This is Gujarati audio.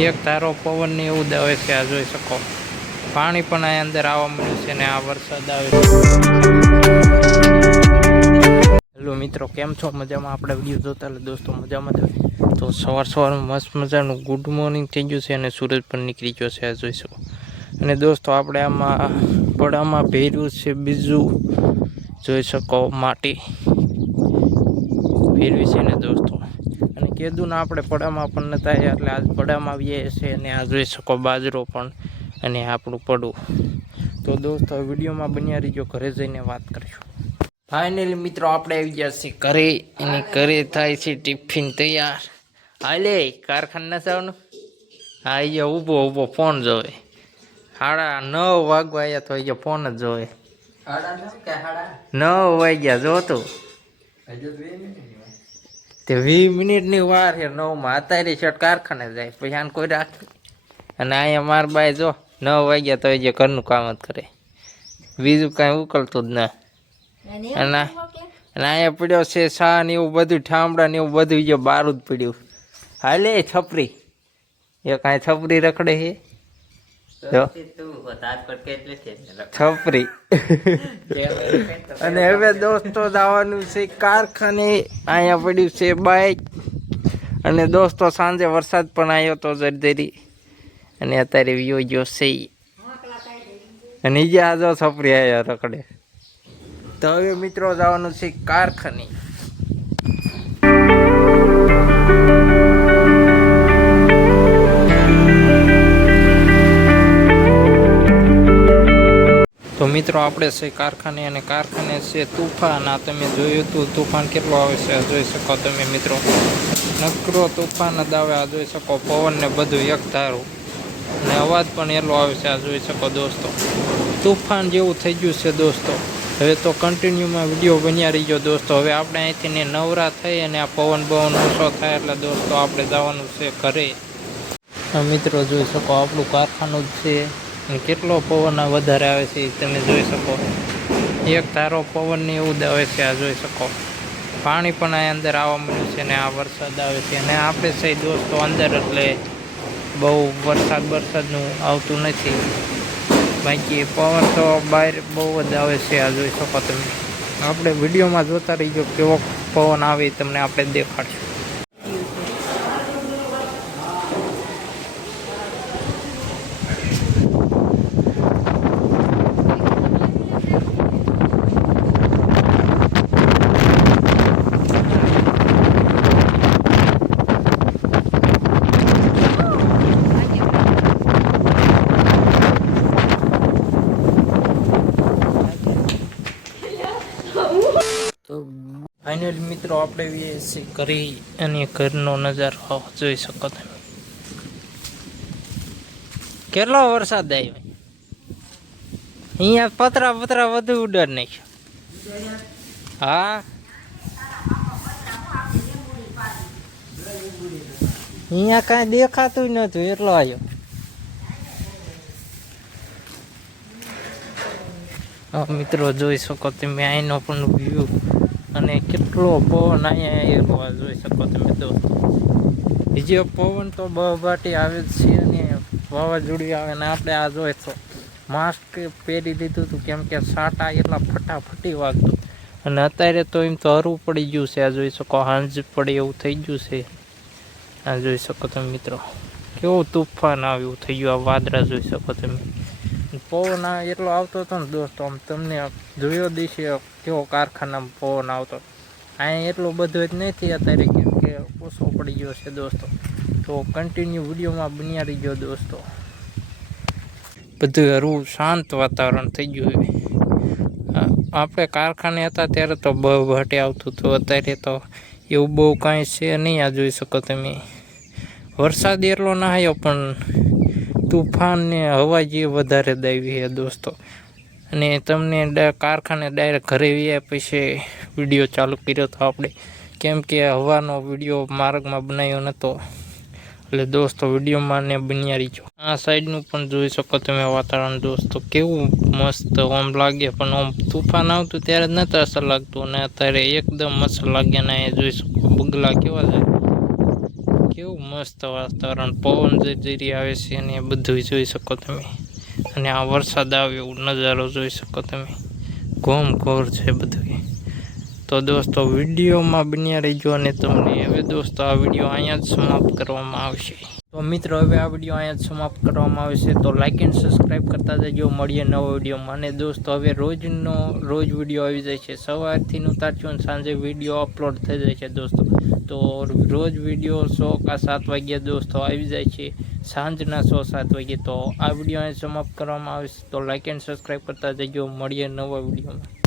એક ધારો પવન ની એવું આવે છે આ જોઈ શકો પાણી પણ આ અંદર આવવા મળ્યું છે ને આ વરસાદ આવે છે। હેલો મિત્રો કેમ છો મજામાં આપણે વિડીયો જોતા એટલે દોસ્તો મજામાં જ તો સવારમાં મસ્ત મજાનું ગુડ મોર્નિંગ થઈ ગયું છે અને સૂરજ પણ નીકળી ગયો છે આ જોઈ શકો અને દોસ્તો આપણે આમાં પડામાં ભેર્યું છે બીજું જોઈ શકો માટી ફેરવી છે ને દોસ્તો અને કીધું ને આપણે પડામાં પણ નતા એટલે આજ પડામાં આવીએ છે અને આ જોઈ શકો બાજરો પણ અને આપણું પડું તો દોસ્તો વિડીયોમાં બન્યા રહીજો ઘરે જઈને વાત કરીશું। ફાઇનલી મિત્રો આપણે આવી ગયા છીએ ઘરે અને ઘરે થાય છે ટિફિન તૈયાર હાલે કારખાને જવાનું હા અહીંયા ઊભો ફોન જોવે 9:30 વાગવા આવ્યા તો અહીંયા ફોન જ જોવે 9 વાગ્યા જોતું તે 20 મિનિટની વાર છે 9 માં અત્યારે શર્ટ કારખાને જાય પછી આને કોઈ રાખે અને અહીંયા માર બાઈ જો 9 વાગ્યા તો જે ઘરનું કામ જ કરે બીજું કાંઈ ઉકલતું જ ના અને અહીંયા પડ્યો છે શા ને એવું બધું ઠામડા ને એવું બધું જે બારું જ પડ્યું હાલે છપરી એ કાંઈ છપરી રખડે છે છપરી અને હવે દોસ્તો જવાનું છે કારખાને અહીંયા પડ્યું છે બાઈક અને દોસ્તો સાંજે વરસાદ પણ આવ્યો તો જરજરી અને અત્યારે વિયો ગયો છે અને જે આજો છપરી આવ્યા રખડે તો હવે મિત્રો જવાનું છે કારખાને તો મિત્રો આપણે છે કારખાને અને કારખાને છે તુફાન આ તમે જોયું હતું તુફાન કેટલો આવે છે આ જોઈ શકો તમે મિત્રો નકરો તુફાન જ આવે આ જોઈ શકો પવન ને બધું એક ધારું અને અવાજ પણ એટલો આવે છે આ જોઈ શકો દોસ્તો તુફાન જેવું થઈ ગયું છે દોસ્તો હવે તો કન્ટિન્યુમાં વિડીયો બન્યા રહીજો દોસ્તો હવે આપણે અહીંથી ને નવરા થઈ અને આ પવન ઓછો થાય એટલે દોસ્તો આપણે જવાનું છે ઘરે મિત્રો જોઈ શકો આપણું કારખાનું જ છે અને કેટલો પવન વધારે આવે છે તમે જોઈ શકો એક ધારો પવન ની એવું આવે છે આ જોઈ શકો પાણી પણ આ અંદર આવવા મળ્યું છે ને આ વરસાદ આવે છે અને આપણે સહી દોસ્તો અંદર એટલે બહુ વરસાદનું આવતું નથી બાકી પવન તો બહાર બહુ જ આવે છે આ જોઈ શકો તમે આપણે વિડીયોમાં જોતા રહીજો કેવો પવન આવે તમને આપણે દેખાડશું। તો ફાઇનલી મિત્રો આપણે કરી અને ઘરનો નજારો જોઈ શકો તમે કેટલો વરસાદ આવ્યો અહીંયા પતરા બધું ઉડાડ નાખ્યો હા અહીંયા કાંઈ દેખાતું નતું એટલો આવ્યો મિત્રો જોઈ શકો તમે અહીંનો પણ વ્યૂ અને કેટલો પવન અહીંયા જોઈ શકો તમે દોસ્તો બીજો પવન તો બહબાટી આવે જ છે અને વાવાઝોડું આવે ને આપણે આ જોઈએ તો માસ્ક પહેરી લીધું હતું કેમ કે સાટા એટલા ફટાફટી વાગતું અને અત્યારે તો એમ તો હરવું પડી ગયું છે આ જોઈ શકો હાંજ પડે એવું થઈ ગયું છે આ જોઈ શકો તમે મિત્રો કેવું તુફાન આવ્યું થઈ ગયું આ વાદળા જોઈ શકો તમે પવન એટલો આવતો હતો ને દોસ્તો આમ તમને જોયો દિવસે કેવો કારખાનામાં પવન આવતો અહીંયા એટલું બધું જ નથી અત્યારે કેમ કે ઓછો પડી ગયો છે દોસ્તો તો કન્ટિન્યુ વિડીયોમાં બન્યા રહીજો દોસ્તો બધું હરવું શાંત વાતાવરણ થઈ ગયું હવે આપણે કારખાને હતા ત્યારે તો બહબાટી આવતું હતું અત્યારે તો એવું બહુ કાંઈ છે નહીં આ જોઈ શકો તમે વરસાદ એટલો ના આવ્યો પણ તુફાન ને હવા જે વધારે દાવી છે દોસ્તો અને તમને કારખાને ડાયરેક્ટ ઘરે આવ્યા પછી વિડીયો ચાલુ કર્યો હતો આપણે કેમ કે હવાનો વિડીયો માર્ગમાં બનાવ્યો નહોતો એટલે દોસ્તો વિડીયોમાં ને બન્યા રહીજો આ સાઈડનું પણ જોઈ શકો તમે વાતાવરણ દોસ્તો કેવું મસ્ત ઓમ લાગે પણ ઓમ તુફાન આવતું ત્યારે જ નહોતું અસર લાગતું અને અત્યારે એકદમ મસ્ત લાગે ને જોઈ શકો બગલા કેવા જાય કેવું મસ્ત વાતાવરણ, પવન જરી આવે છે અને એ બધું જોઈ શકો તમે. અને આ વરસાદ આવે એવું નજારો જોઈ શકો તમે. ઘોર છે બધું. તો દોસ્તો વિડીયોમાં બન્યા રહીજો અને તમને હવે દોસ્તો આ વિડીયો અહીંયા જ સમાપ્ત કરવામાં આવશે. તો મિત્રો હવે આ વિડીયો અહીંયા જ સમાપ્ત કરવામાં આવશે. તો લાઇક એન્ડ સબસ્ક્રાઈબ કરતા જજો. મળીએ નવો વિડીયોમાં. અને દોસ્તો હવે રોજ વિડીયો આવી જાય છે. સવારથી ઉતારશું અને સાંજે વિડીયો અપલોડ થઈ જાય છે દોસ્તો. તો રોજ વિડીયો 6 કે 7 વાગ્યા દોસ્તો આવી જાય છે. સાંજના 6-7 વાગે. તો આ વિડીયો અહીં સમાપ્ત કરવામાં આવશે. તો લાઇક એન્ડ સબસ્ક્રાઈબ કરતા જજો. મળીએ નવા વિડીયોમાં.